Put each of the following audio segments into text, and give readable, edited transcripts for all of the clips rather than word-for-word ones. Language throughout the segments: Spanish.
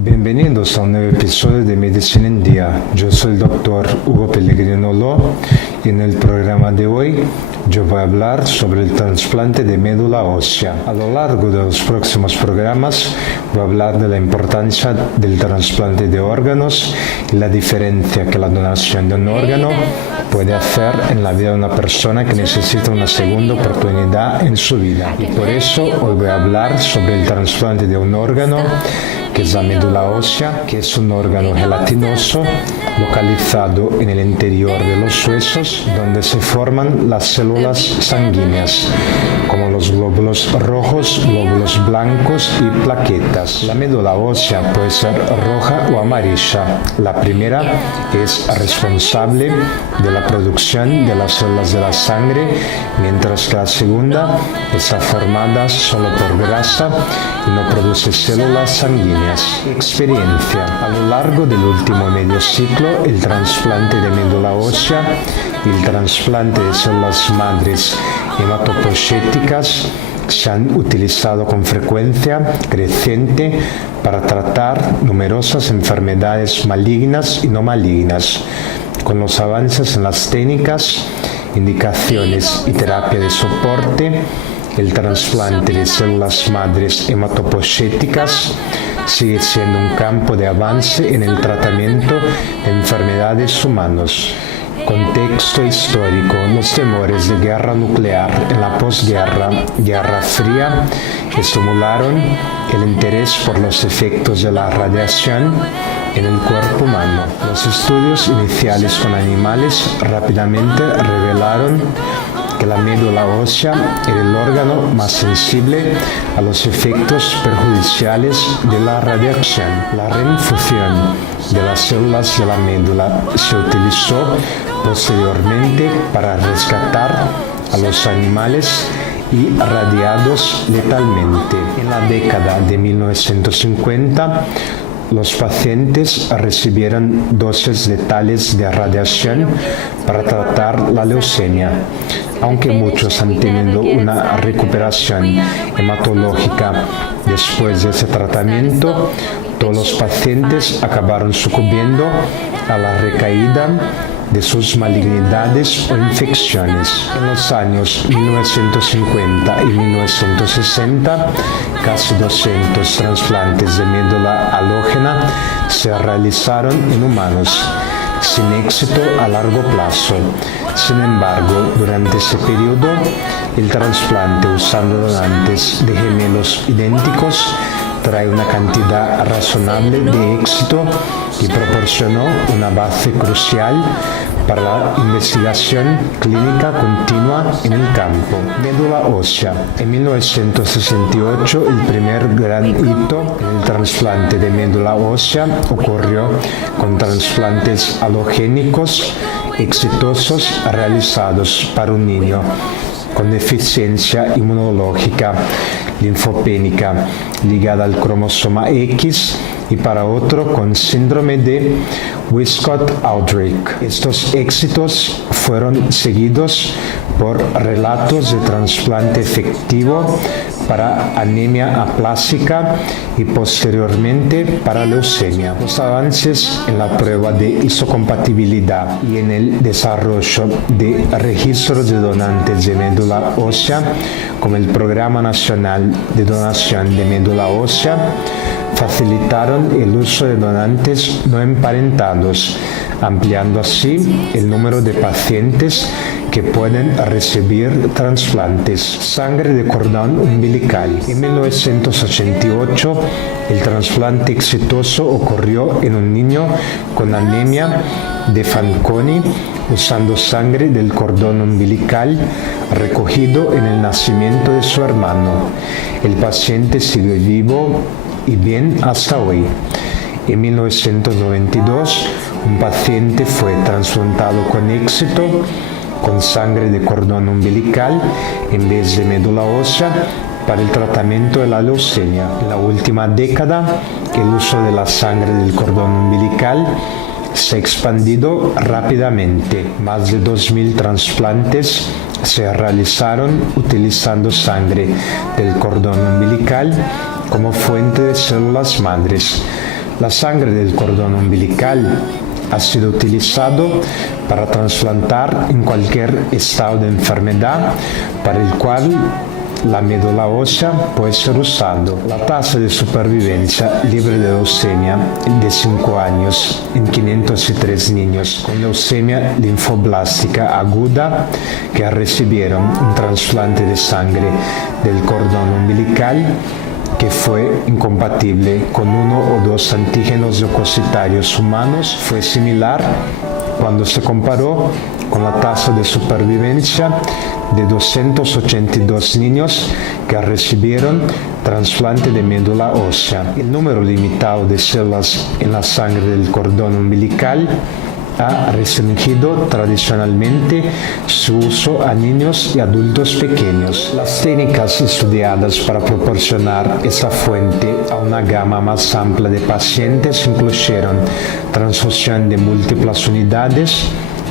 Bienvenidos a un nuevo episodio de Medicina en Día. Yo soy el doctor Hugo Pellegrino Ló y en el programa de hoy yo voy a hablar sobre el trasplante de médula ósea. A lo largo de los próximos programas voy a hablar de la importancia del trasplante de órganos y la diferencia que la donación de un órgano puede hacer en la vida de una persona que necesita una segunda oportunidad en su vida. Y por eso hoy voy a hablar sobre el trasplante de un órgano que es la médula ósea, que es un órgano gelatinoso localizado en el interior de los huesos, donde se forman las células sanguíneas, como los glóbulos rojos, glóbulos blancos y plaquetas. La médula ósea puede ser roja o amarilla. La primera es responsable de la producción de las células de la sangre, mientras que la segunda está formada solo por grasa y no produce células sanguíneas. Experiencia. A lo largo del último medio ciclo, el trasplante de médula ósea y el trasplante de células madres hematopoyéticas se han utilizado con frecuencia creciente para tratar numerosas enfermedades malignas y no malignas. Con los avances en las técnicas, indicaciones y terapia de soporte, el trasplante de células madres hematopoyéticas sigue siendo un campo de avance en el tratamiento de enfermedades humanas. Contexto histórico. Los temores de guerra nuclear en la posguerra, Guerra Fría, estimularon el interés por los efectos de la radiación en el cuerpo humano. Los estudios iniciales con animales rápidamente revelaron que la médula ósea era el órgano más sensible a los efectos perjudiciales de la radiación. La reinfusión de las células de la médula se utilizó posteriormente para rescatar a los animales irradiados letalmente. En la década de 1950, los pacientes recibieron dosis letales de radiación para tratar la leucemia. Aunque muchos han tenido una recuperación hematológica después de ese tratamiento, todos los pacientes acabaron sucumbiendo a la recaída de sus malignidades o infecciones. En los años 1950 y 1960, casi 200 trasplantes de médula halógena se realizaron en humanos, sin éxito a largo plazo. Sin embargo, durante ese periodo, el trasplante usando donantes de gemelos idénticos trae una cantidad razonable de éxito y proporcionó una base crucial para la investigación clínica continua en el campo. Médula ósea. En 1968, el primer gran hito en el trasplante de médula ósea ocurrió con trasplantes halogénicos exitosos realizados para un niño con deficiencia inmunológica linfopénica ligada al cromosoma X y para otro con síndrome de Wiskott-Aldrich. Estos éxitos fueron seguidos por relatos de trasplante efectivo para anemia aplásica y posteriormente para leucemia. Los avances en la prueba de histocompatibilidad y en el desarrollo de registros de donantes de médula ósea, como el Programa Nacional de Donación de Médula Ósea, facilitaron el uso de donantes no emparentados, ampliando así el número de pacientes que pueden recibir trasplantes. Sangre de cordón umbilical. En 1988, el trasplante exitoso ocurrió en un niño con anemia de Fanconi usando sangre del cordón umbilical recogido en el nacimiento de su hermano. El paciente sigue vivo y bien hasta hoy. En 1992, un paciente fue trasplantado con éxito con sangre de cordón umbilical en vez de médula ósea para el tratamiento de la leucemia. En la última década, el uso de la sangre del cordón umbilical se ha expandido rápidamente. Más de 2.000 trasplantes se realizaron utilizando sangre del cordón umbilical como fuente de células madres. La sangre del cordón umbilical ha sido utilizado para trasplantar en cualquier estado de enfermedad para el cual la médula ósea puede ser usado. La tasa de supervivencia libre de leucemia de 5 años en 503 niños con leucemia linfoblástica aguda que recibieron un trasplante de sangre del cordón umbilical que fue incompatible con uno o dos antígenos leucocitarios humanos fue similar cuando se comparó con la tasa de supervivencia de 282 niños que recibieron trasplante de médula ósea. El número limitado de células en la sangre del cordón umbilical ha restringido tradicionalmente su uso a niños y adultos pequeños. Las técnicas estudiadas para proporcionar esta fuente a una gama más amplia de pacientes incluyeron transfusión de múltiples unidades,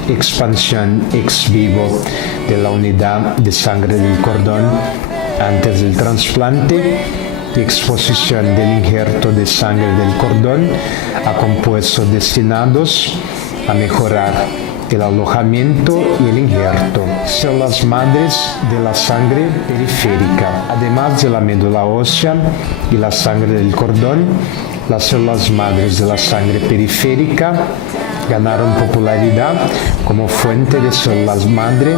expansión ex vivo de la unidad de sangre del cordón antes del trasplante y exposición del injerto de sangre del cordón a compuestos destinados a mejorar el alojamiento y el injerto. Células madres de la sangre periférica. Además de la médula ósea y la sangre del cordón, las células madres de la sangre periférica ganaron popularidad como fuente de células madre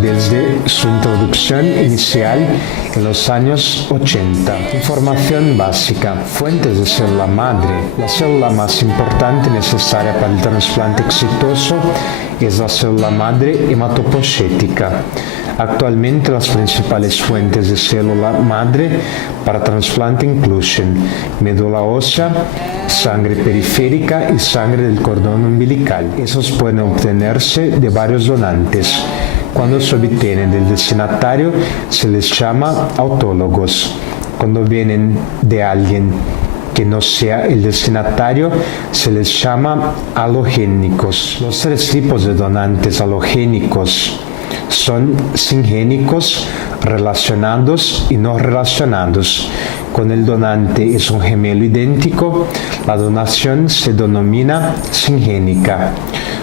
desde su introducción inicial en los años 80. Información básica. Fuentes de célula madre. La célula más importante necesaria para el trasplante exitoso es la célula madre hematopoyética. Actualmente las principales fuentes de célula madre para trasplante incluyen médula ósea, sangre periférica y sangre del cordón umbilical. Esos pueden obtenerse de varios donantes. Cuando se obtienen del destinatario se les llama autólogos. Cuando vienen de alguien que no sea el destinatario se les llama halogénicos. Los 3 tipos de donantes halogénicos son singénicos, relacionados y no relacionados. Cuando el donante es un gemelo idéntico, la donación se denomina singénica.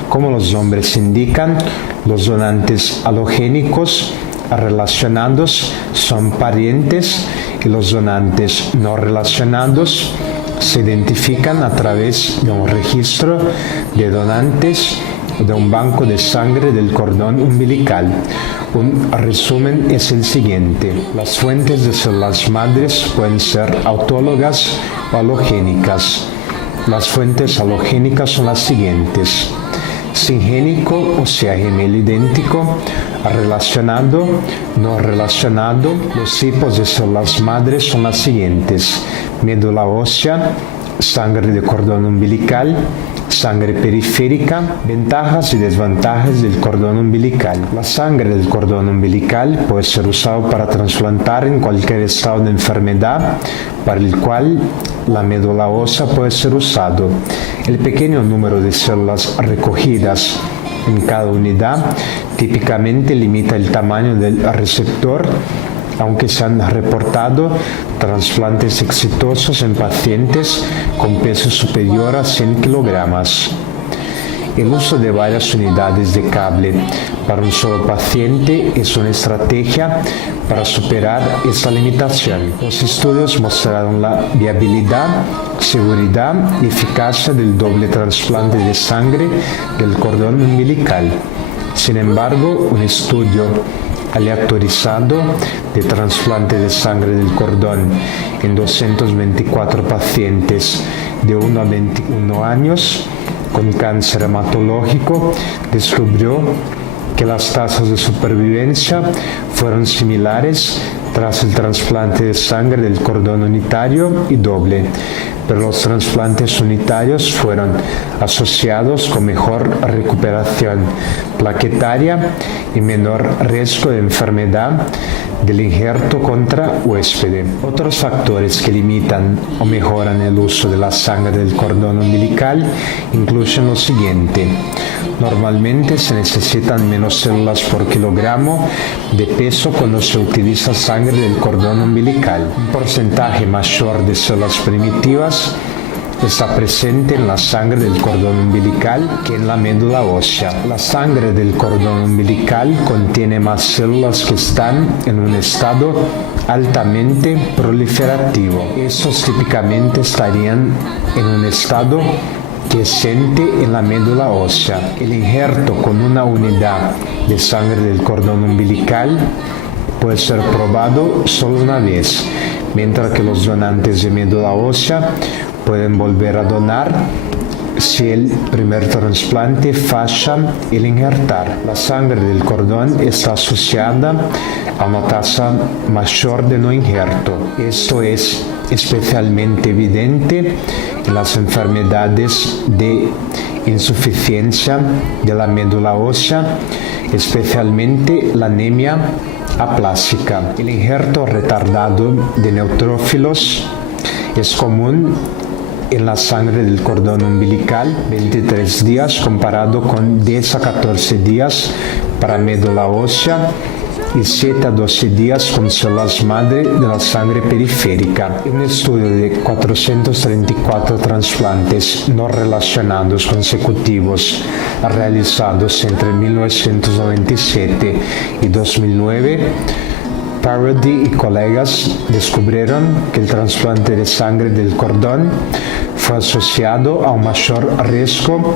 Como los nombres indican, los donantes halogénicos relacionados son parientes y los donantes no relacionados se identifican a través de un registro de donantes de un banco de sangre del cordón umbilical. Un resumen es el siguiente. Las fuentes de células madres pueden ser autólogas o halogénicas. Las fuentes halogénicas son las siguientes: singénico, o sea, gemelo idéntico, relacionado, no relacionado. Los tipos de células madres son las siguientes: médula ósea, sangre de cordón umbilical, sangre periférica. Ventajas y desventajas del cordón umbilical. La sangre del cordón umbilical puede ser usado para trasplantar en cualquier estado de enfermedad para el cual la médula ósea puede ser usado. El pequeño número de células recogidas en cada unidad típicamente limita el tamaño del receptor, aunque se han reportado trasplantes exitosos en pacientes con peso superior a 100 kilogramos. El uso de varias unidades de cable para un solo paciente es una estrategia para superar esta limitación. Los estudios mostraron la viabilidad, seguridad y eficacia del doble trasplante de sangre del cordón umbilical. Sin embargo, un estudio aleatorizado de trasplante de sangre del cordón en 224 pacientes de 1 a 21 años con cáncer hematológico descubrió que las tasas de supervivencia fueron similares tras el trasplante de sangre del cordón unitario y doble, pero los trasplantes unitarios fueron asociados con mejor recuperación plaquetaria y menor riesgo de enfermedad del injerto contra huésped. Otros factores que limitan o mejoran el uso de la sangre del cordón umbilical incluyen lo siguiente: normalmente se necesitan menos células por kilogramo de peso cuando se utiliza sangre del cordón umbilical. Un porcentaje mayor de células primitivas está presente en la sangre del cordón umbilical que en la médula ósea. La sangre del cordón umbilical contiene más células que están en un estado altamente proliferativo. Estos típicamente estarían en un estado quiescente en la médula ósea. El injerto con una unidad de sangre del cordón umbilical puede ser probado solo una vez, mientras que los donantes de médula ósea pueden volver a donar si el primer trasplante falla el injertar. La sangre del cordón está asociada a una tasa mayor de no injerto. Esto es especialmente evidente en las enfermedades de insuficiencia de la médula ósea, especialmente la anemia aplásica. El injerto retardado de neutrófilos es común en la sangre del cordón umbilical, 23 días comparado con 10 a 14 días para médula ósea y 7 a 12 días con células madre de la sangre periférica. Un estudio de 434 trasplantes no relacionados consecutivos realizados entre 1997 y 2009, Parody y colegas descubrieron que el trasplante de sangre del cordón fue asociado a un mayor riesgo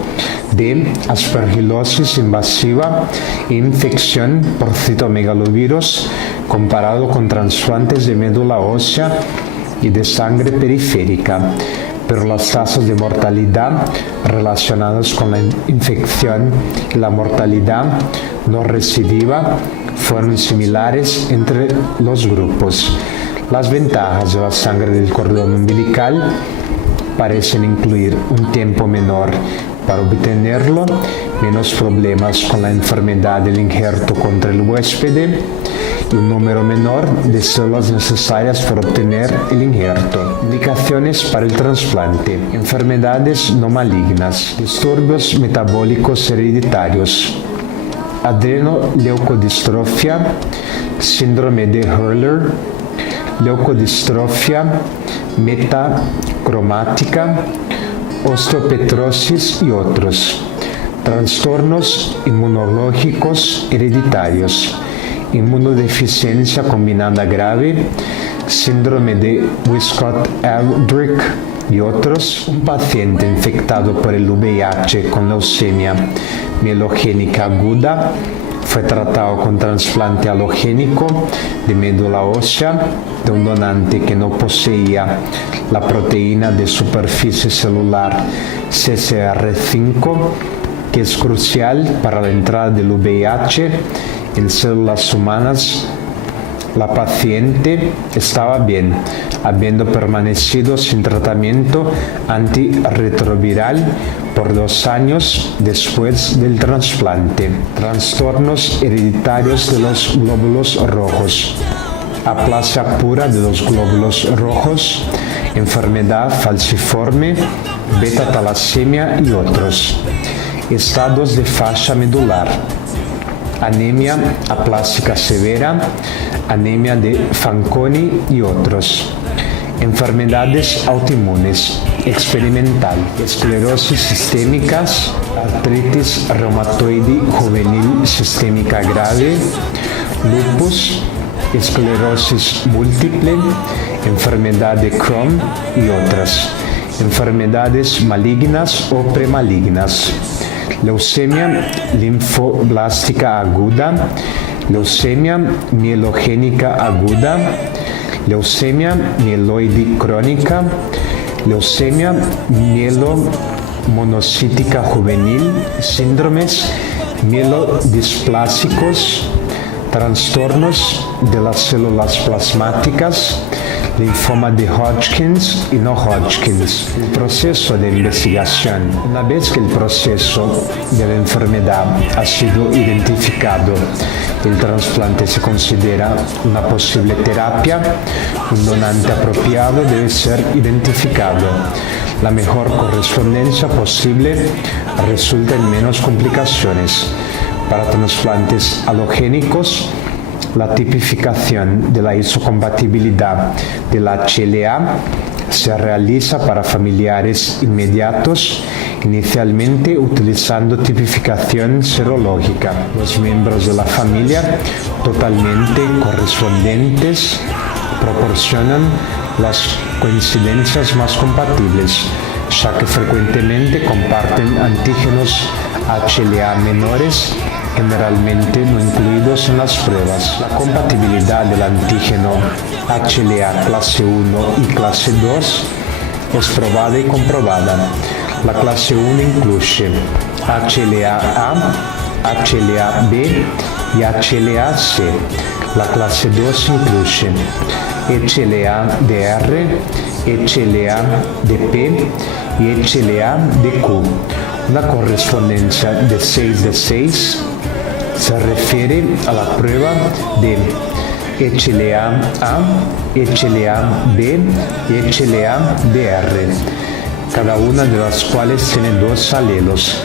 de aspergilosis invasiva e infección por citomegalovirus comparado con trasplantes de médula ósea y de sangre periférica, pero las tasas de mortalidad relacionadas con la infección y la mortalidad no recidiva fueron similares entre los grupos. Las ventajas de la sangre del cordón umbilical parecen incluir un tiempo menor para obtenerlo, menos problemas con la enfermedad del injerto contra el huésped y un número menor de células necesarias para obtener el injerto. Indicaciones para el trasplante: enfermedades no malignas, disturbios metabólicos hereditarios, adrenoleucodistrofia, síndrome de Hurler, leucodistrofia metacromática, osteopetrosis y otros. Trastornos inmunológicos hereditarios, inmunodeficiencia combinada grave, síndrome de Wiskott-Aldrich y otros. Un paciente infectado por el VIH con leucemia mielogénica aguda fue tratado con trasplante halogénico de médula ósea de un donante que no poseía la proteína de superficie celular CCR5, que es crucial para la entrada del VIH en células humanas. La paciente estaba bien, habiendo permanecido sin tratamiento antirretroviral por 2 años después del trasplante. Trastornos hereditarios de los glóbulos rojos, aplasia pura de los glóbulos rojos, enfermedad falciforme, beta-talasemia y otros. Estados de fascia medular, anemia aplásica severa, anemia de Fanconi y otros. Enfermedades autoinmunes, experimental, esclerosis sistémicas, artritis reumatoide juvenil sistémica grave, lupus, esclerosis múltiple, enfermedad de Crohn y otras. Enfermedades malignas o premalignas, leucemia linfoblástica aguda, leucemia mielogénica aguda, leucemia mieloide crónica, leucemia mielomonocítica juvenil, síndromes mielodisplásicos, trastornos de las células plasmáticas, linfoma de Hodgkins y no Hodgkins. El proceso de investigación. Una vez que el proceso de la enfermedad ha sido identificado, el trasplante se considera una posible terapia, un donante apropiado debe ser identificado. La mejor correspondencia posible resulta en menos complicaciones. Para trasplantes halogénicos, la tipificación de la isocompatibilidad de la HLA se realiza para familiares inmediatos, inicialmente utilizando tipificación serológica. Los miembros de la familia totalmente correspondientes proporcionan las coincidencias más compatibles, ya que frecuentemente comparten antígenos HLA menores, generalmente no incluidos en las pruebas. La compatibilidad del antígeno HLA clase 1 y clase 2 es probada y comprobada. La clase 1 incluye HLA-A, HLA-B y HLA-C. La clase 2 incluye HLA-DR, HLA-DP y HLA-DQ. Una correspondencia de 6 de 6 se refiere a la prueba de HLA-A, HLA-B y HLA-DR, cada una de las cuales tiene 2 alelos.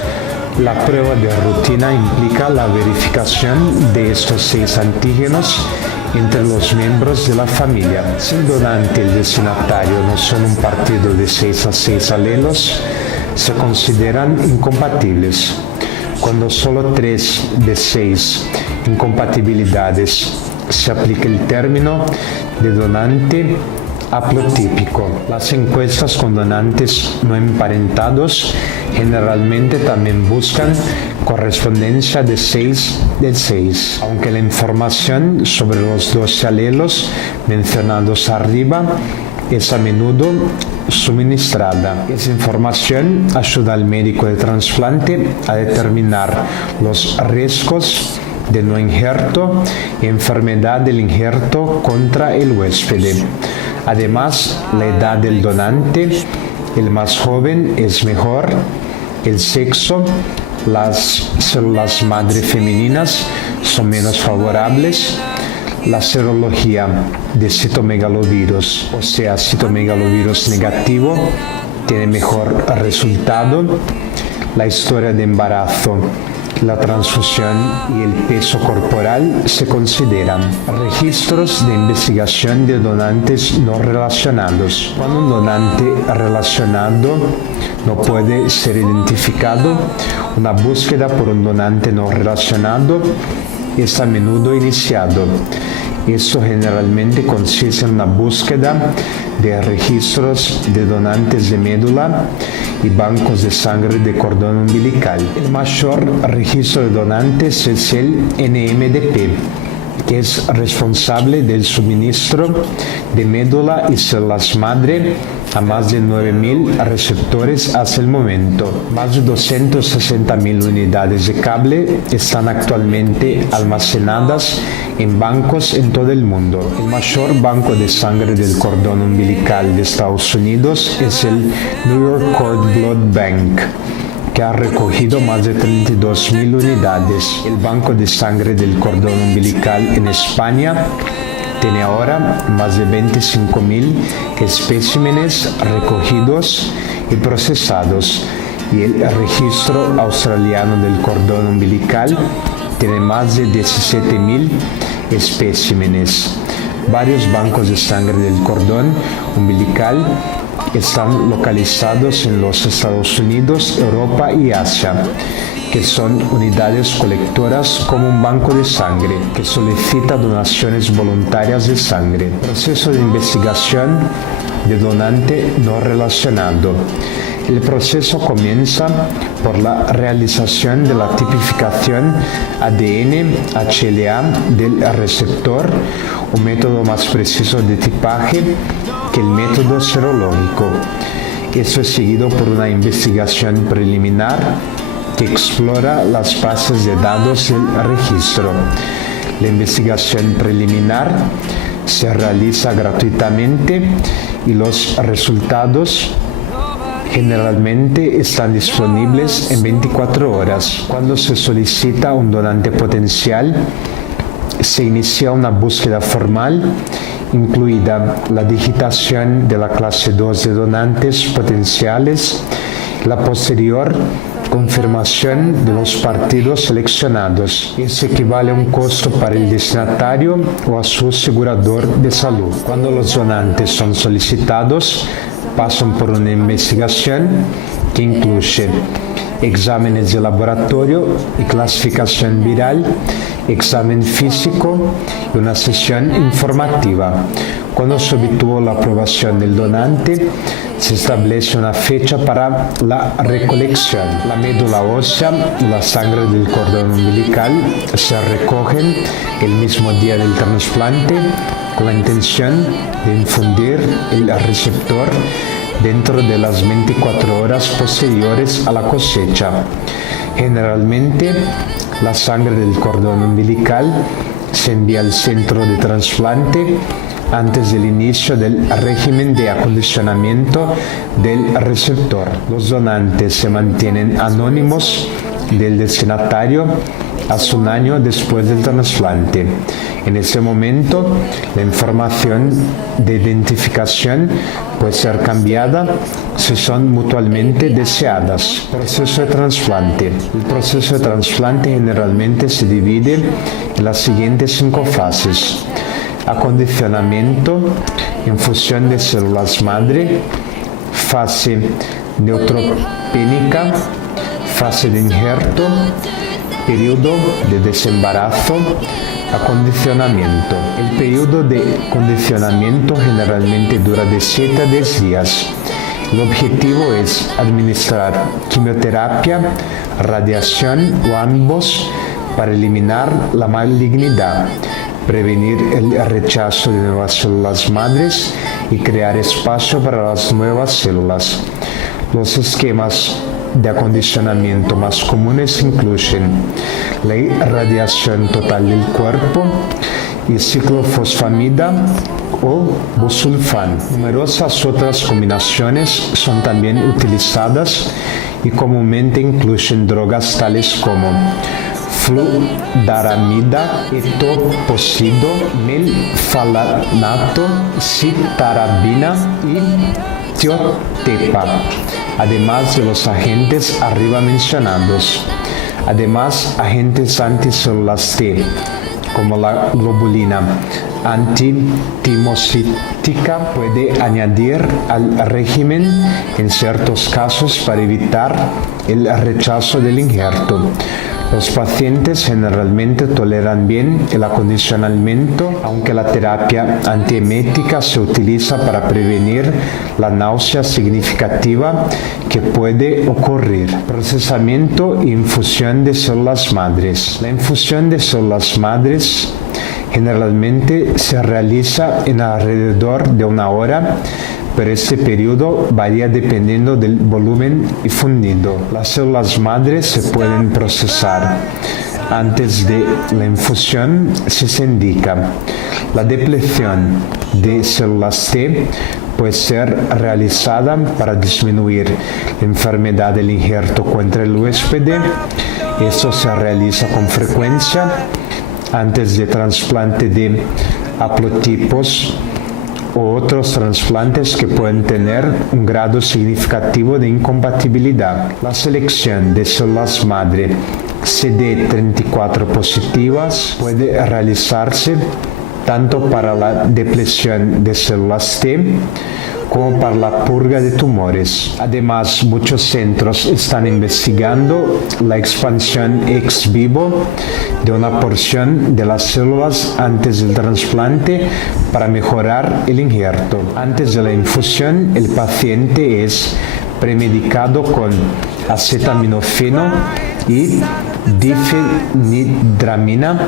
La prueba de rutina implica la verificación de estos 6 antígenos entre los miembros de la familia. Si el donante y el destinatario no son un partido de 6 a 6 alelos, se consideran incompatibles. Cuando solo 3 de 6 incompatibilidades se aplica el término de donante haplotípico. Las encuestas con donantes no emparentados generalmente también buscan correspondencia de 6 de 6, aunque la información sobre los 12 alelos mencionados arriba es a menudo suministrada. Esa información ayuda al médico de trasplante a determinar los riesgos de no injerto y enfermedad del injerto contra el huésped. Además, la edad del donante, el más joven es mejor, el sexo, las células madre femeninas son menos favorables, la serología de citomegalovirus, o sea, citomegalovirus negativo, tiene mejor resultado, la historia de embarazo, la transfusión y el peso corporal se consideran. Registros de investigación de donantes no relacionados. Cuando un donante relacionado no puede ser identificado, una búsqueda por un donante no relacionado es a menudo iniciado. Esto generalmente consiste en una búsqueda de registros de donantes de médula y bancos de sangre de cordón umbilical. El mayor registro de donantes es el NMDP, que es responsable del suministro de médula y células madre a más de 9.000 receptores hasta el momento. Más de 260.000 unidades de cable están actualmente almacenadas en bancos en todo el mundo. El mayor banco de sangre del cordón umbilical de Estados Unidos es el New York Cord Blood Bank, que ha recogido más de 32.000 unidades. El banco de sangre del cordón umbilical en España tiene ahora más de 25.000 especímenes recogidos y procesados, y el registro australiano del cordón umbilical tiene más de 17.000 especímenes. Varios bancos de sangre del cordón umbilical están localizados en los Estados Unidos, Europa y Asia, que son unidades colectoras como un banco de sangre que solicita donaciones voluntarias de sangre. Proceso de investigación de donante no relacionado. El proceso comienza por la realización de la tipificación ADN-HLA del receptor, un método más preciso de tipaje que el método serológico. Esto es seguido por una investigación preliminar que explora las bases de datos del registro. La investigación preliminar se realiza gratuitamente y los resultados generalmente están disponibles en 24 horas. Cuando se solicita un donante potencial, se inicia una búsqueda formal, incluida la digitación de la clase 2 de donantes potenciales, la posterior confirmación de los partidos seleccionados. Eso equivale a un costo para el destinatario o a su asegurador de salud. Cuando los donantes son solicitados, pasan por una investigación que incluye exámenes de laboratorio y clasificación viral, examen físico y una sesión informativa. Cuando se obtuvo la aprobación del donante, se establece una fecha para la recolección. La médula ósea y la sangre del cordón umbilical se recogen el mismo día del trasplante con la intención de infundir el receptor dentro de las 24 horas posteriores a la cosecha. Generalmente, la sangre del cordón umbilical se envía al centro de trasplante antes del inicio del régimen de acondicionamiento del receptor. Los donantes se mantienen anónimos del destinatario hasta un año después del trasplante. En ese momento, la información de identificación puede ser cambiada si son mutuamente deseadas. Proceso de trasplante. El proceso de trasplante generalmente se divide en las siguientes 5 fases: acondicionamiento, infusión de células madre, fase neutropénica, fase de injerto, periodo de desembarazo, acondicionamiento. El periodo de acondicionamiento generalmente dura de 7 a 10 días. El objetivo es administrar quimioterapia, radiación o ambos para eliminar la malignidad, prevenir el rechazo de nuevas células madres y crear espacio para las nuevas células. Los esquemas de acondicionamiento más comunes incluyen la irradiación total del cuerpo y ciclofosfamida o busulfán. Numerosas otras combinaciones son también utilizadas y comúnmente incluyen drogas tales como fludaramida, etoposide, melfalanato, citarabina y tiotepa, además de los agentes arriba mencionados. Además, agentes anticélulas T, como la globulina antitimocítica, puede añadir al régimen en ciertos casos para evitar el rechazo del injerto. Los pacientes generalmente toleran bien el acondicionamiento, aunque la terapia antiemética se utiliza para prevenir la náusea significativa que puede ocurrir. Procesamiento e infusión de células madres. La infusión de células madres generalmente se realiza en alrededor de 1 hora, pero este periodo varía dependiendo del volumen infundido. Las células madres se pueden procesar antes de la infusión si se indica. La depleción de células T puede ser realizada para disminuir la enfermedad del injerto contra el huésped. Esto se realiza con frecuencia antes de trasplante de haplotipos o otros trasplantes que pueden tener un grado significativo de incompatibilidad. La selección de células madre CD34 positivas puede realizarse tanto para la depleción de células T como para la purga de tumores. Además, muchos centros están investigando la expansión ex vivo de una porción de las células antes del trasplante para mejorar el injerto. Antes de la infusión, el paciente es premedicado con acetaminofeno y difenhidramina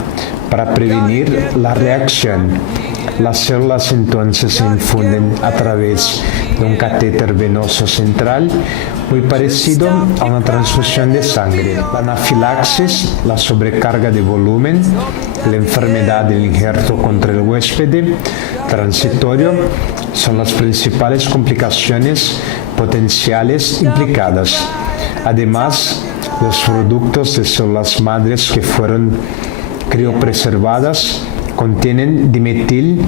para prevenir la reacción. Las células entonces se infunden a través de un catéter venoso central muy parecido a una transfusión de sangre. La anafilaxis, la sobrecarga de volumen, la enfermedad del injerto contra el huésped transitorio son las principales complicaciones potenciales implicadas. Además, los productos de células madres que fueron criopreservadas contienen dimetil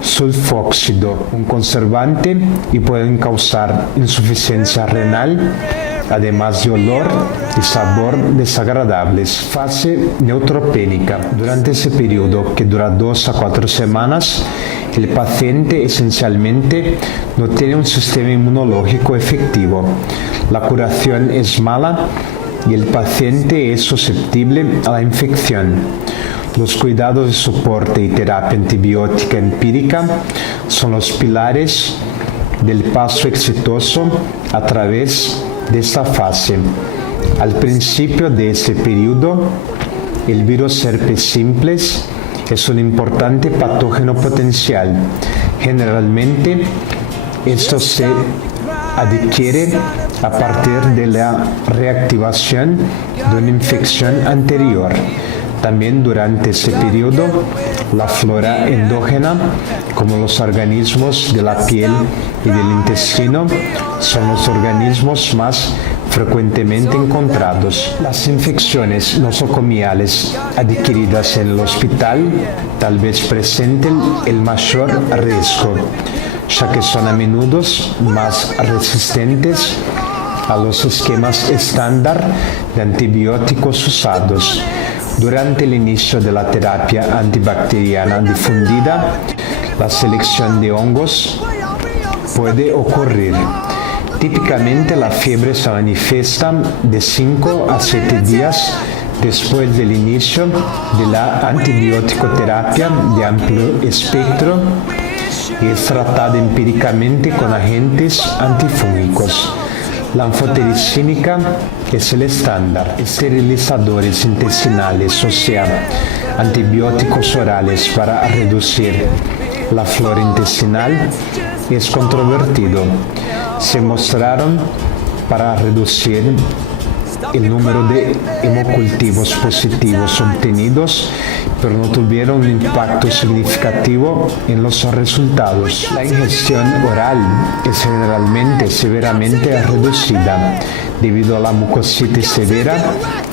sulfóxido, un conservante, y pueden causar insuficiencia renal además de olor y sabor desagradables. Fase neutropénica. Durante ese periodo, que dura 2 a 4 semanas, el paciente esencialmente no tiene un sistema inmunológico efectivo. La curación es mala y el paciente es susceptible a la infección. Los cuidados de soporte y terapia antibiótica empírica son los pilares del paso exitoso a través de esta fase. Al principio de ese periodo, el virus herpes simplex es un importante patógeno potencial. Generalmente, esto se adquiere a partir de la reactivación de una infección anterior. También durante ese periodo, la flora endógena, como los organismos de la piel y del intestino, son los organismos más frecuentemente encontrados. Las infecciones nosocomiales adquiridas en el hospital tal vez presenten el mayor riesgo, ya que son a menudo más resistentes a los esquemas estándar de antibióticos usados. Durante el inicio de la terapia antibacteriana difundida, la selección de hongos puede ocurrir. Típicamente la fiebre se manifiesta de 5 a 7 días después del inicio de la antibiótico-terapia de amplio espectro y es tratada empíricamente con agentes antifúngicos. La anfotericínica es el estándar. Esterilizadores intestinales, o sea, antibióticos orales para reducir la flora intestinal, es controvertido. Se mostraron para reducir el número de hemocultivos positivos obtenidos, pero no tuvieron un impacto significativo en los resultados. La ingestión oral es generalmente severamente reducida debido a la mucositis severa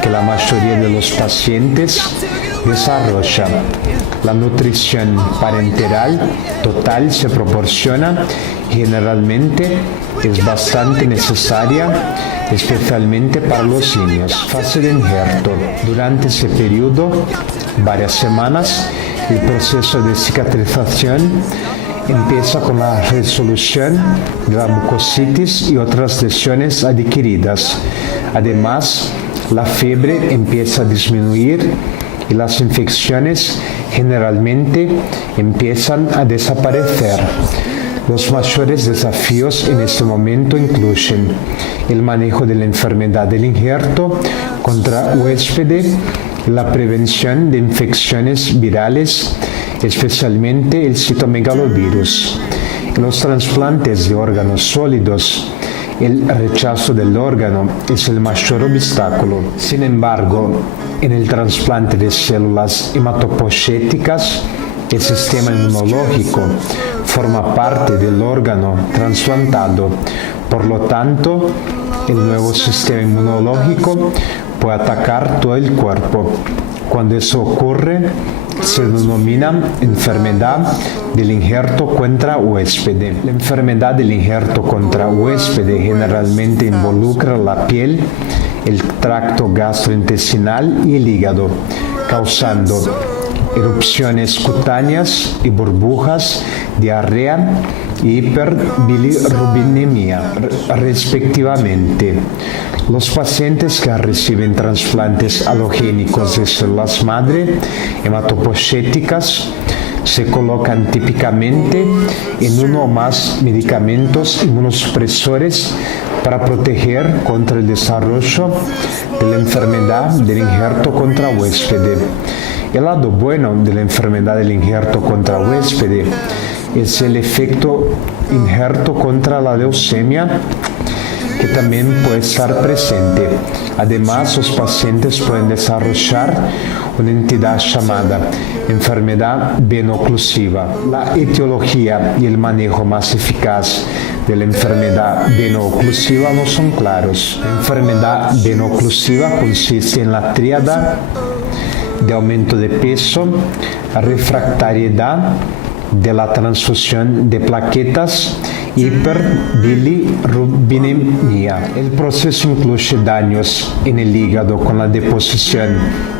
que la mayoría de los pacientes desarrolla. La nutrición parenteral total se proporciona y generalmente es bastante necesaria, especialmente para los niños. Fase de injerto. Durante ese periodo, varias semanas, el proceso de cicatrización empieza con la resolución de la mucositis y otras lesiones adquiridas. Además, la fiebre empieza a disminuir y las infecciones generalmente empiezan a desaparecer. Los mayores desafíos en este momento incluyen el manejo de la enfermedad del injerto contra huésped y la prevención de infecciones virales, especialmente el citomegalovirus. En los trasplantes de órganos sólidos, el rechazo del órgano es el mayor obstáculo. Sin embargo, en el trasplante de células hematopoyéticas, el sistema inmunológico forma parte del órgano trasplantado. Por lo tanto, el nuevo sistema inmunológico puede atacar todo el cuerpo. Cuando eso ocurre, se denomina enfermedad del injerto contra huésped. La enfermedad del injerto contra huésped generalmente involucra la piel, el tracto gastrointestinal y el hígado, causando erupciones cutáneas y burbujas, diarrea y hiperbilirrubinemia, respectivamente. Los pacientes que reciben trasplantes alogénicos de células madre hematopoyéticas se colocan típicamente en uno o más medicamentos inmunosupresores para proteger contra el desarrollo de la enfermedad del injerto contra huésped. El lado bueno de la enfermedad del injerto contra huésped es el efecto injerto contra la leucemia, que también puede estar presente. Además, los pacientes pueden desarrollar una entidad llamada enfermedad veno-oclusiva. La etiología y el manejo más eficaz de la enfermedad veno-oclusiva no son claros. La enfermedad veno-oclusiva consiste en la tríada de aumento de peso, refractariedad de la transfusión de plaquetas hiperbilirubinemia. El proceso incluye daños en el hígado con la deposición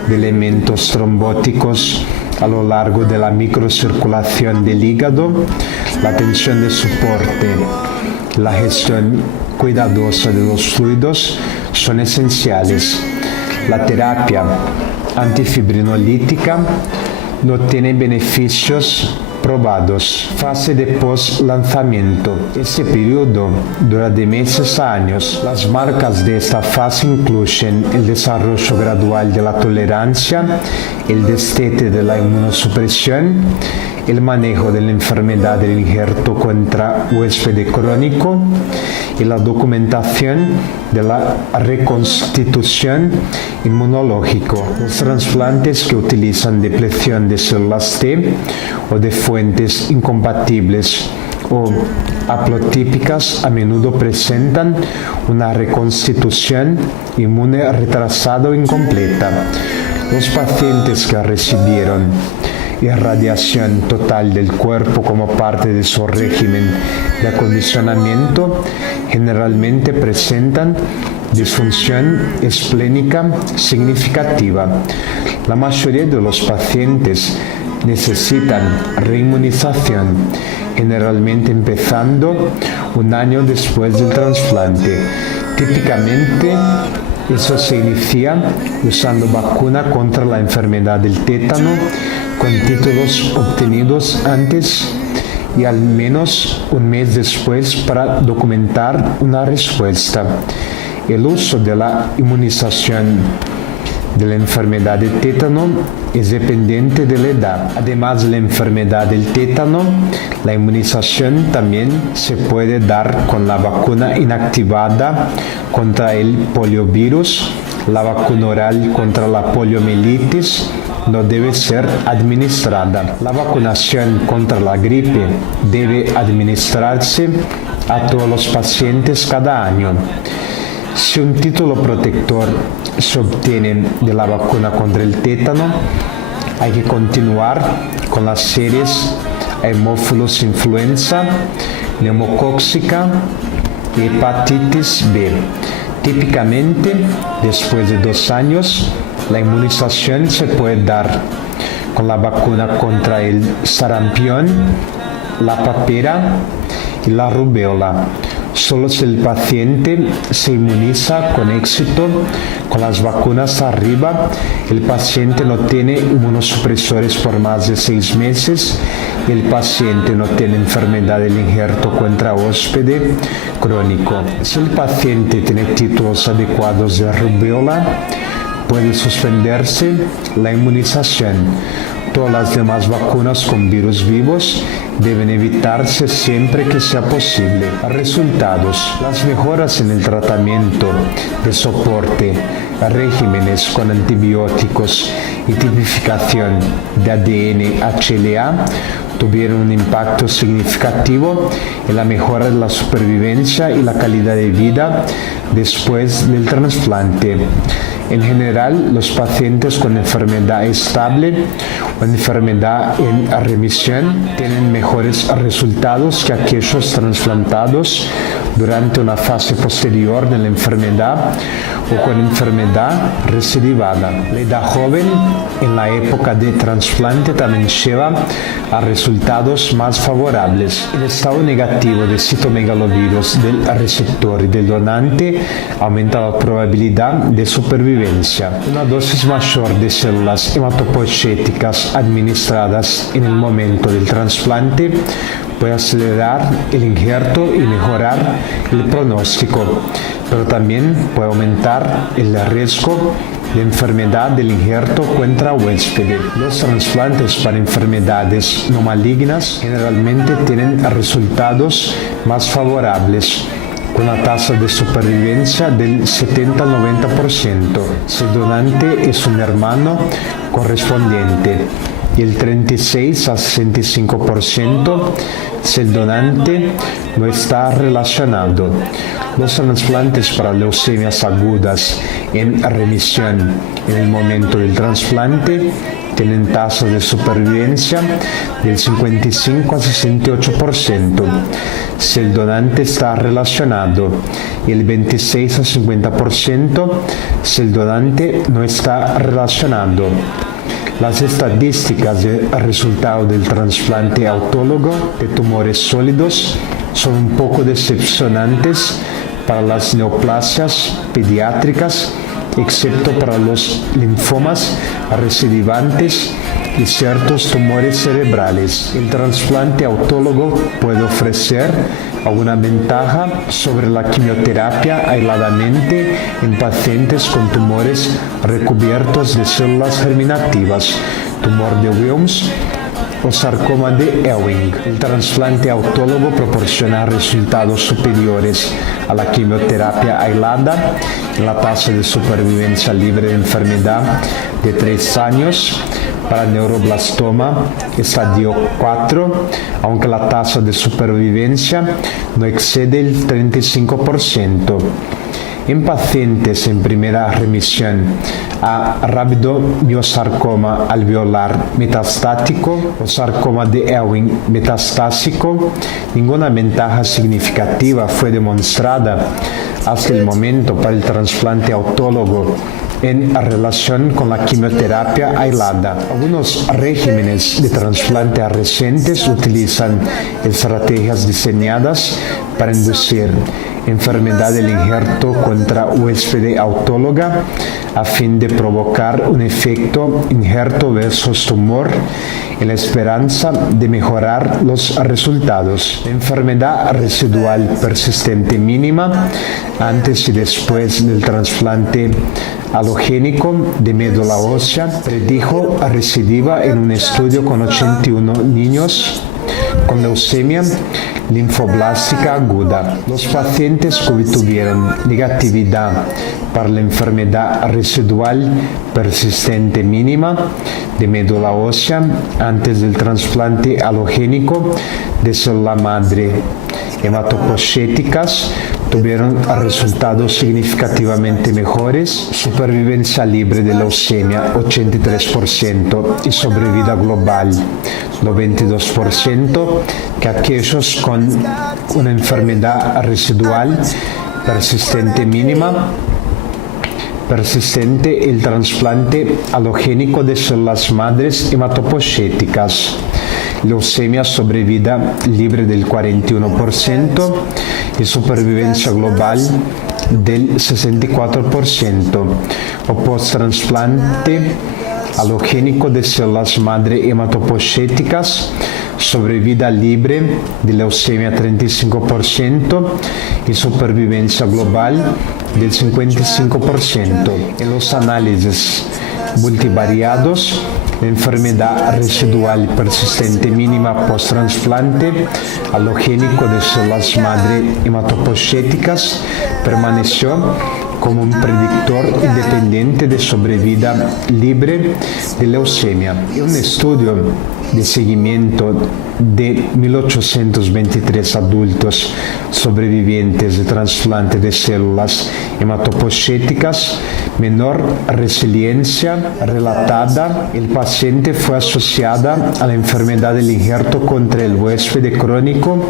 de elementos trombóticos a lo largo de la microcirculación del hígado. La tensión de soporte, la gestión cuidadosa de los fluidos son esenciales. La terapia antifibrinolítica no tiene beneficios probados. Fase de post-lanzamiento. Este periodo dura de meses a años. Las marcas de esta fase incluyen el desarrollo gradual de la tolerancia, el destete de la inmunosupresión, el manejo de la enfermedad del injerto contra huésped crónico y la documentación de la reconstitución inmunológica. Los trasplantes que utilizan depleción de células T o de fuentes incompatibles o haplotípicas a menudo presentan una reconstitución inmune retrasada o incompleta. Los pacientes que recibieron irradiación total del cuerpo como parte de su régimen de acondicionamiento generalmente presentan disfunción esplénica significativa. La mayoría de los pacientes necesitan reinmunización, generalmente empezando un año después del trasplante. Típicamente, eso se inicia usando vacuna contra la enfermedad del tétano con títulos obtenidos antes y al menos un mes después para documentar una respuesta. El uso de la inmunización de la enfermedad del tétano es dependiente de la edad. Además de la enfermedad del tétano, la inmunización también se puede dar con la vacuna inactivada contra el poliovirus. La vacuna oral contra la poliomielitis no debe ser administrada. La vacunación contra la gripe debe administrarse a todos los pacientes cada año. Si un título protector se obtiene de la vacuna contra el tétano, hay que continuar con las series Haemophilus influenza, neumocóxica y hepatitis B. Típicamente, después de 2 años, la inmunización se puede dar con la vacuna contra el sarampión, la papera y la rubéola. Solo si el paciente se inmuniza con éxito con las vacunas arriba, el paciente no tiene inmunosupresores por más de 6 meses y el paciente no tiene enfermedad del injerto contra huésped crónico. Si el paciente tiene títulos adecuados de rubéola, puede suspenderse la inmunización. Todas las demás vacunas con virus vivos deben evitarse siempre que sea posible. Resultados. Las mejoras en el tratamiento de soporte, regímenes con antibióticos y tipificación de ADN HLA tuvieron un impacto significativo en la mejora de la supervivencia y la calidad de vida después del trasplante. En general, los pacientes con enfermedad estable o enfermedad en remisión tienen mejores resultados que aquellos trasplantados durante una fase posterior de la enfermedad o con enfermedad recidivada. La edad joven en la época de trasplante también lleva a resultados más favorables. El estado negativo de citomegalovirus del receptor y del donante aumenta la probabilidad de supervivencia. Una dosis mayor de células hematopoietíticas administradas en el momento del trasplante puede acelerar el injerto y mejorar el pronóstico, pero también puede aumentar el riesgo de enfermedad del injerto contra huésped. Los trasplantes para enfermedades no malignas generalmente tienen resultados más favorables, con una tasa de supervivencia del 70 al 90%. Si el donante es un hermano correspondiente, y el 36 al 65% si el donante no está relacionado. Los trasplantes para leucemias agudas en remisión en el momento del trasplante tienen tasas de supervivencia del 55 a 68% si el donante está relacionado y el 26 a 50% si el donante no está relacionado. Las estadísticas del resultado del trasplante autólogo de tumores sólidos son un poco decepcionantes para las neoplasias pediátricas, excepto para los linfomas recidivantes y ciertos tumores cerebrales. El trasplante autólogo puede ofrecer alguna ventaja sobre la quimioterapia aisladamente en pacientes con tumores recubiertos de células germinativas, tumor de Wilms o sarcoma de Ewing. El trasplante autólogo proporciona resultados superiores a la quimioterapia aislada en la tasa de supervivencia libre de enfermedad de 3 años para neuroblastoma estadio 4, aunque la tasa de supervivencia no excede el 35%. En pacientes en primera remisión a rabdomiosarcoma alveolar metastático o sarcoma de Ewing metastásico, ninguna ventaja significativa fue demostrada hasta el momento para el trasplante autólogo en relación con la quimioterapia aislada. Algunos regímenes de trasplante recientes utilizan estrategias diseñadas para inducir enfermedad del injerto contra huésped autóloga a fin de provocar un efecto injerto versus tumor en la esperanza de mejorar los resultados. La enfermedad residual persistente mínima antes y después del trasplante alogénico de médula ósea predijo recidiva en un estudio con 81 niños con leucemia linfoblástica aguda. Los pacientes que tuvieron negatividad para la enfermedad residual persistente mínima de médula ósea antes del trasplante alogénico de célula madre hematopoyéticas tuvieron resultados significativamente mejores, supervivencia libre de leucemia 83% y sobrevida global 92% que aquellos con una enfermedad residual persistente mínima persistente el trasplante alogénico de células madres hematopoyéticas. Leucemia sobrevida libre del 41% y supervivencia global del 64%. O post-trasplante alogénico de células madre hematopoyéticas, sobrevida libre de leucemia 35% y supervivencia global del 55%. En los análisis multivariados, la enfermedad residual persistente mínima post-trasplante alogénico de células madre hematopoyéticas permaneció como un predictor independiente de sobrevida libre de leucemia. Un estudio de seguimiento de 1.823 adultos sobrevivientes de trasplante de células hematopoyéticas menor resiliencia relatada, el paciente fue asociada a la enfermedad del injerto contra el huésped crónico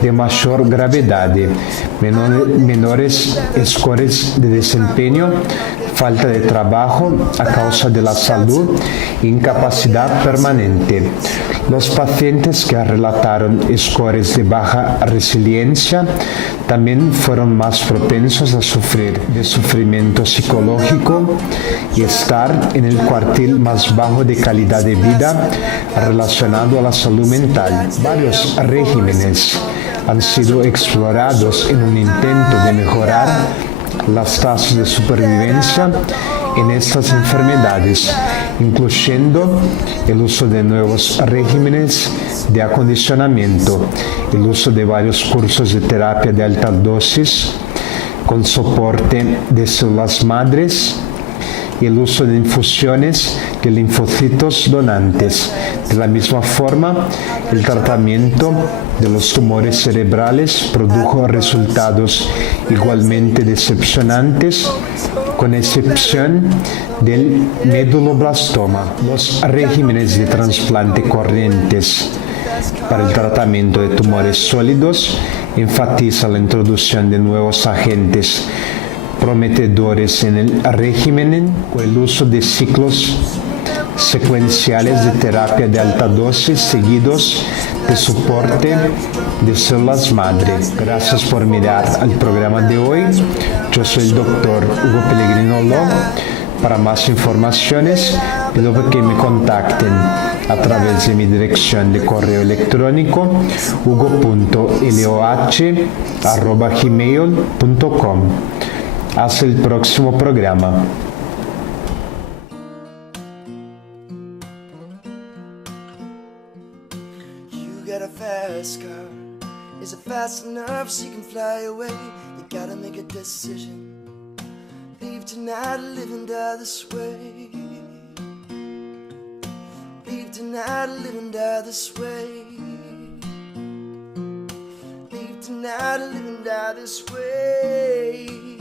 de mayor gravedad, menores scores de desempeño, falta de trabajo a causa de la salud e incapacidad permanente. Los pacientes que relataron scores de baja resiliencia también fueron más propensos a sufrir de sufrimiento psicológico y estar en el cuartil más bajo de calidad de vida relacionado a la salud mental. Varios regímenes han sido explorados en un intento de mejorar las tasas de supervivencia en estas enfermedades, incluyendo el uso de nuevos regímenes de acondicionamiento, el uso de varios cursos de terapia de alta dosis con soporte de células madres y el uso de infusiones de linfocitos donantes. De la misma forma, el tratamiento de los tumores cerebrales produjo resultados igualmente decepcionantes con excepción del meduloblastoma. Los regímenes de trasplante corrientes para el tratamiento de tumores sólidos enfatizan la introducción de nuevos agentes prometedores en el régimen o el uso de ciclos secuenciales de terapia de alta dosis seguidos de soporte de células madre. Gracias por mirar al programa de hoy. Yo soy el doctor Hugo Pellegrino Lo. Para más informaciones, pido que me contacten a través de mi dirección de correo electrónico hugo.loh@gmail.com. Hasta el próximo programa. Got a fast car. Is it fast enough so you can fly away? You gotta make a decision. Leave tonight or live and die this way. Leave tonight or live and die this way. Leave tonight or live and die this way.